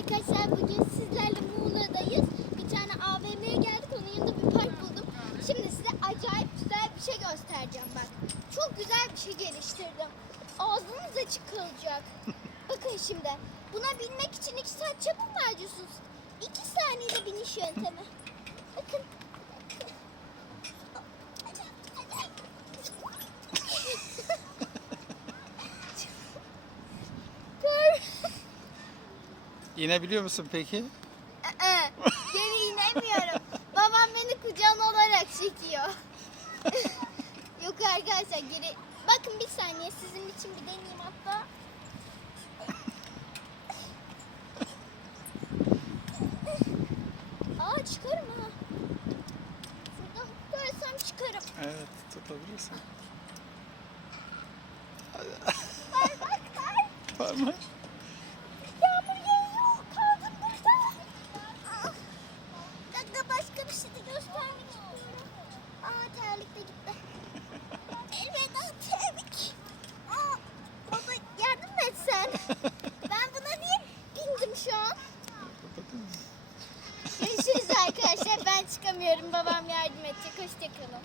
arkadaşlar bugün sizlerle Muğla'dayız. Bir tane AVM'ye geldik onun yanında bir park buldum. Şimdi size acayip güzel bir şey göstereceğim bak. Çok güzel bir şey geliştirdim. Ağzınız açık kalacak. Bakın şimdi. Buna binmek için iki saat çabuk harcıyorsunuz? İki saniyede biniş yöntemi. Bakın. İnebiliyor musun peki? Ee, Geri inemiyorum. Babam beni kucağına alarak çekiyor. Yok arkadaşlar geri... Bakın bir saniye sizin için bir deneyeyim hatta. Aa çıkarım ha. Şuradan tutarsam çıkarım. Evet tutabilirsin. Ay. Parmak. Çıkamıyorum. Babam yardım edecek. Hoşçakalın.